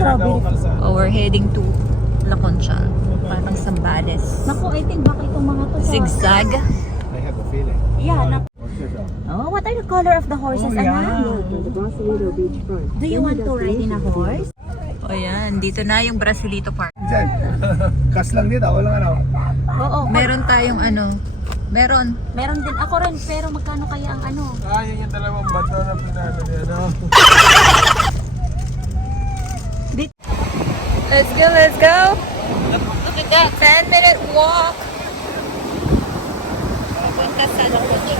strawberry. Oh, we're heading to La Concha. Parang Zambales. Naku, I think baka itong mga to sa... Zigzag. I have a feeling. Yeah, Horses are. Oh, what are the color of the horses, anak? Do you want to ride in a horse? O yan, dito na yung Brasilito Park. Diyan. Kas lang dito. Walang ano. Oo. Meron tayong ano, meron. Meron din ako rin, pero magkano kaya ang ano? Yun yung dalawang bato na pinano niya. Let's go, let's go! Look at that, 10-minute walk! Papunta sa La Concha.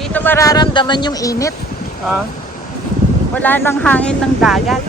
Dito mararamdaman yung init. Wala nang hangin ng dagat.